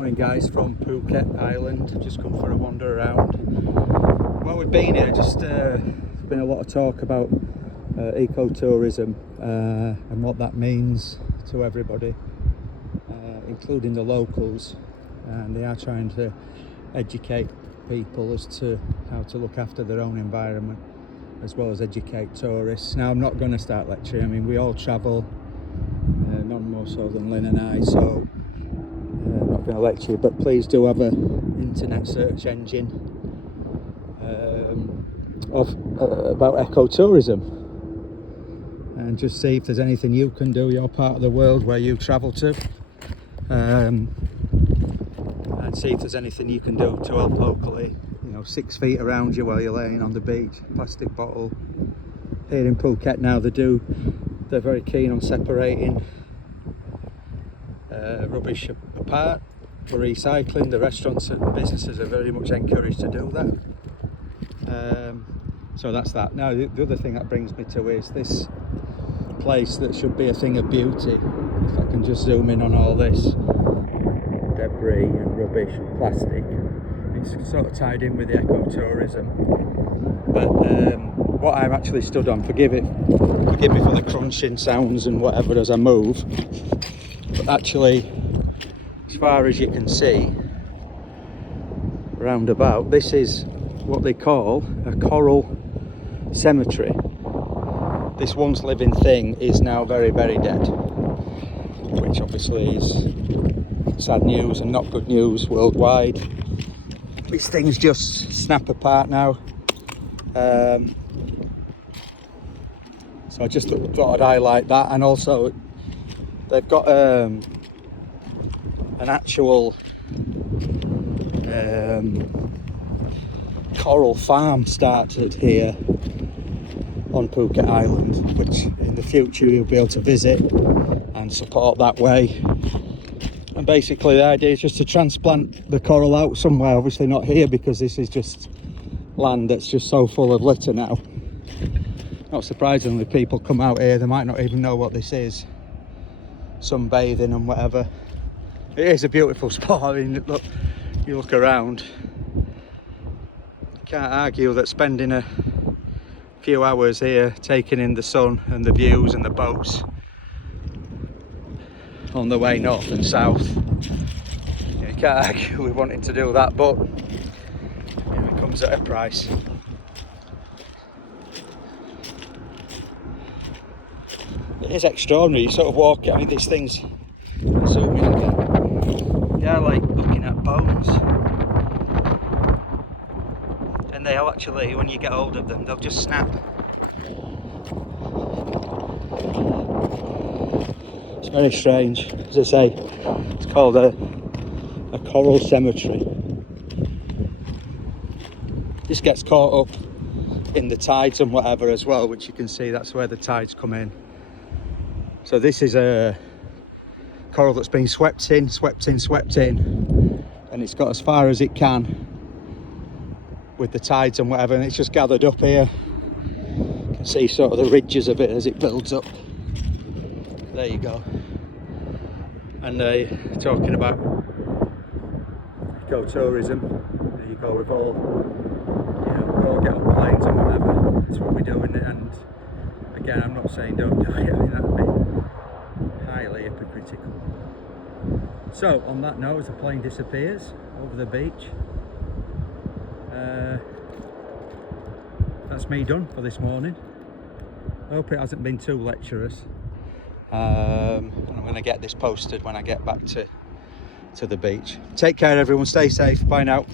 Morning guys, from Phuket Island. Just come for a wander around. While we've been here, there's been a lot of talk about ecotourism and what that means to everybody, including the locals, and they are trying to educate people as to how to look after their own environment as well as educate tourists. Now, I'm not going to start lecturing. I mean, we all travel, none more so than Lynn and I, so I'm not going to lecture you, but please do have an internet search engine about ecotourism and just see if there's anything you can do, your part of the world where you travel to, and see if there's anything you can do to help locally. 6 feet around you while you're laying on the beach, plastic bottle. Here in Phuket now, they're very keen on separating rubbish apart for recycling. The restaurants and businesses are very much encouraged to do that. So that's that. Now the other thing that brings me to is this place that should be a thing of beauty. If I can just zoom in on all this debris and rubbish and plastic, it's sort of tied in with the ecotourism. But what I'm actually stood on, forgive me for the crunching sounds and whatever as I move, but actually, as far as you can see round about, this is what they call a coral cemetery. This once living thing is now very, very dead, which obviously is sad news and not good news worldwide. These things just snap apart now. So I just thought I'd highlight that, and also they've got an actual coral farm started here on Phuket Island, which in the future you'll be able to visit and support that way. And basically the idea is just to transplant the coral out somewhere, obviously not here because this is just land that's just so full of litter now. Not surprisingly, people come out here, they might not even know what this is, sunbathing and whatever. It is a beautiful spot. I mean, look, you look around, can't argue that spending a few hours here taking in the sun and the views and the boats on the way north and south, you can't argue with wanting to do that, but it comes at a price. It is extraordinary. You sort of walk, I mean, these things, zoom in again, they are like looking at bones, and they'll actually, when you get hold of them, they'll just snap. It's very strange. As I say, it's called a coral cemetery. This gets caught up in the tides and whatever as well, which you can see, that's where the tides come in. So this is a coral that's been swept in, and it's got as far as it can with the tides and whatever, and it's just gathered up here. You can see sort of the ridges of it as it builds up. There you go. And talking about ecotourism, there you go. We've all, we all get on planes and whatever. That's what we do, isn't it? And again, I'm not saying don't do it. I mean, that'd be highly hypocritical. So on that note, as the plane disappears over the beach, that's me done for this morning. I hope it hasn't been too lecturous. And I'm going to get this posted when I get back to the beach. Take care everyone, stay safe, bye now.